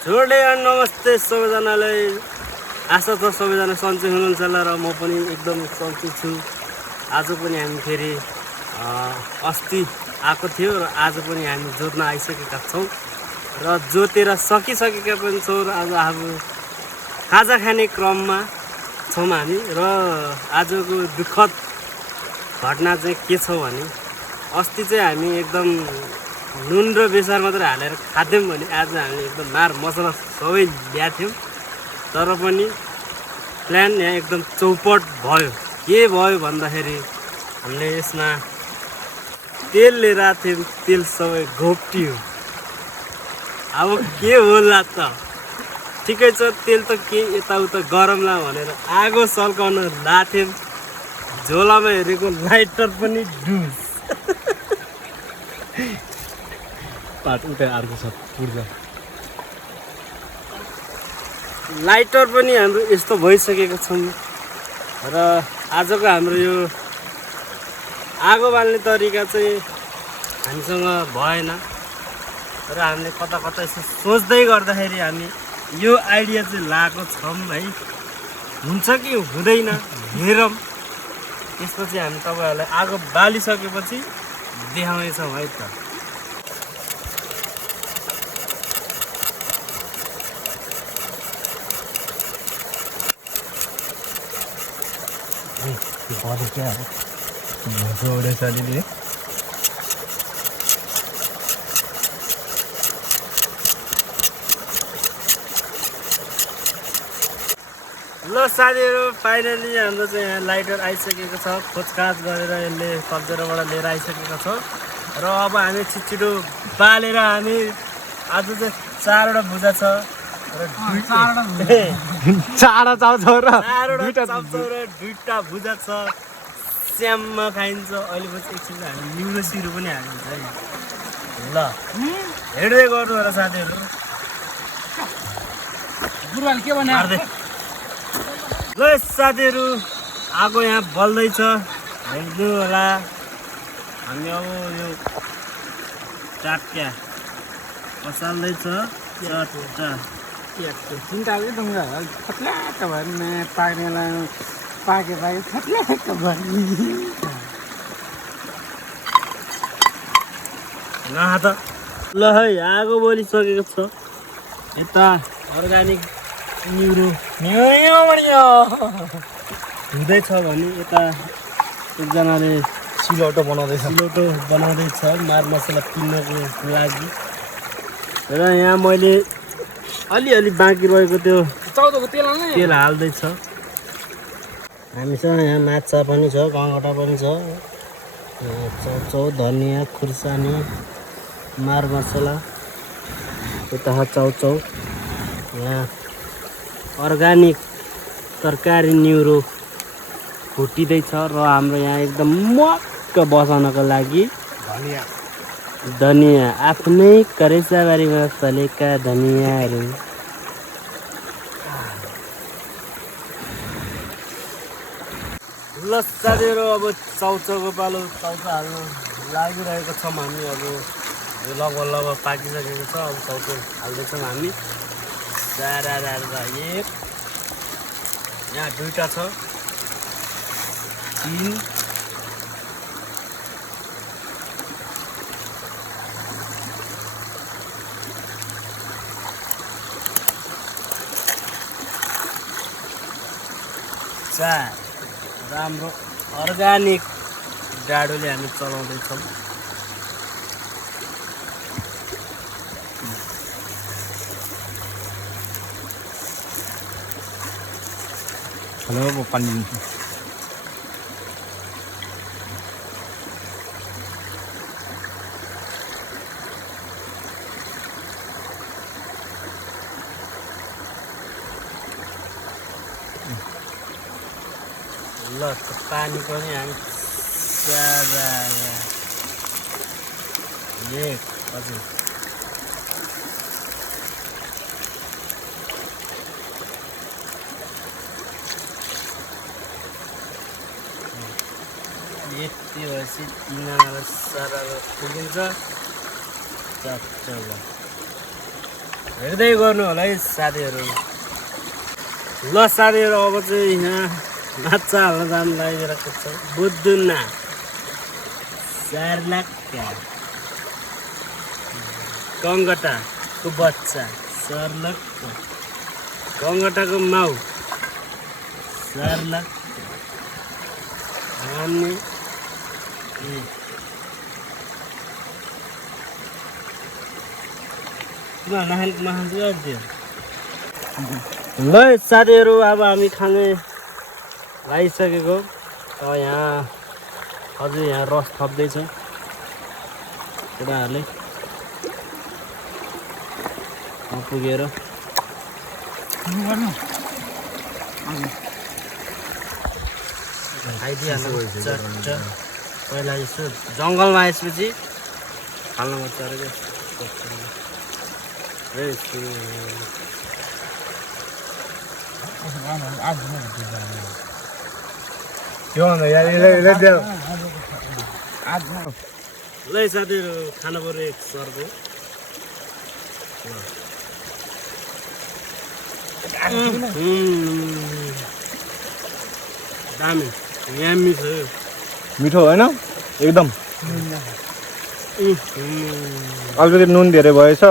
जोडे नमस्ते सबैजनालाई। आशा छ सबैजना सन्चै हुनुहुन्छ होला र म पनि एकदम सन्चै छु। आज पनि हामी फेरि अस्ति आएको थियो र आज पनि हामी जोत्न आइसकेका छौँ र जोतेर सकिसकेका पनि छौँ र आज खाजा खाने क्रममा छौँ हामी। र आजको दुःखद घटना चाहिँ के छ भने अस्ति चाहिँ हामी एकदम नुन र बेसार मात्रै हालेर खाथ्यौँ भने आज हामी एकदम मार मसला सबै ल्याथ्यौँ, तर पनि प्लान यहाँ एकदम चौपट भयो। के भयो भन्दाखेरि हामीले यसमा तेल लिएर आएको थियौँ, तेल सबै घोप्टियो। अब के होला त, ठिकै छ तेल त के यताउता गरमला भनेर आगो सल्काउन लाथ्यौँ, झोलामा हेरेको लाइटर पनि डुस। पार्ट उतै अर्को छ पूर्जा लाइटर पनि हाम्रो यस्तो भइसकेको छौँ र आजको हाम्रो यो आगो बाल्ने तरिका चाहिँ हामीसँग भएन र हामीले कता कता यसो सोच्दै गर्दाखेरि हामी यो आइडिया चाहिँ लाएको छौँ है। हुन्छ कि हुँदैन हेरौँ, त्यसपछि हामी तपाईँहरूलाई आगो बालिसकेपछि देखाउनेछौँ है त। क्या जोडे चलिदिए ल साथीहरू, फाइनली हाम्रो चाहिँ यहाँ लाइटर आइसकेको छ। खोजखाज गरेर यसले कब्जरबाट लिएर आइसकेको छ र अब हामी छिटो बालेर हामी आज चाहिँ 4वटा भुजा छ र 4 चाउचाउ र 4वटा चाउचाउ र 2टा भुजा छ। स्याममा खाइन्छ। अहिले पछि एकछिन हामी निउरो सिरो पनि हालिन्छ है। ल हेर्दै गर्नु होला साथीहरू। बुढाले के भने ल साथीहरू, आगो यहाँ बल्दैछ, हेर्नु होला। हामी अब यो टाट्या पसाल्दैछ। चिन्ता ढुङ्गा फट्ल्याक्क भर्ने पाक्नेलाई पाके फट्ल्याक्क भर्ने त ल है, आगो बलिसकेको छ। यता अर्ग्यानिक निउरो हुँदैछ भने यता एकजनाले सिलौटो बनाउँदैछ। बनाउँदैछ मार मसला पिन्नको लागि। र यहाँ मैले अलिअलि बाँकी रहेको त्यो चौधको तेल हाल्दैछ। हामीसँग यहाँ माछा पनि छ, गङ्गटा पनि छ, चाउचाउ, धनियाँ, खुर्सानी, मार मसला, यता चाउचाउ। यहाँ अर्ग्यानिक तरकारी निउरो फुटिँदैछ र हाम्रो यहाँ एकदम मक्क बसाउनको लागि धनियाँ आफ्नै करेसाबारीमा फलेका धनियाँहरू। ल साथीहरू, अब चाउचाउको पालो चाउचाउ हाल्नु लागिरहेको छौँ हामी। अब लगभग पाकिसकेको छ। अब चाउचाउ हाल्दैछौँ हामी। एक यहाँ 2टा छ, 3, 4 र हाम्रो अर्ग्यानिक डाडोले हामी चलाउँदैछौँ। हेलो पानी ल पानी पनि हामी हजुर यति भएपछि तिनीहरूलाई सारा पुगिन्छ। चल हेर्दै गर्नु होला है साथीहरू। ल साथीहरू अब चाहिँ यहाँ माछा हाल्न जानु लागिरहेको छ। बुद्धुना सर्लक्का कङ्गटाको बच्चा सर्लक्का कङ्गटाको माउ सर्लक्का अनि ल साथीहरू अब हामी खाने लागिसकेको यहाँ अझै यहाँ रस थप्दैछ केटाहरूले पुगेर खाइदिइहाल्नु चट्ट पहिला यसो जङ्गलमा आएपछि खाल्न मजा त्यो भन्दा यार यसले देऊ ल साथीहरू खानु पर्यो एक सर्को दामी यामी छ मिठो होइन एकदम अलिकति नुन धेरै भएछ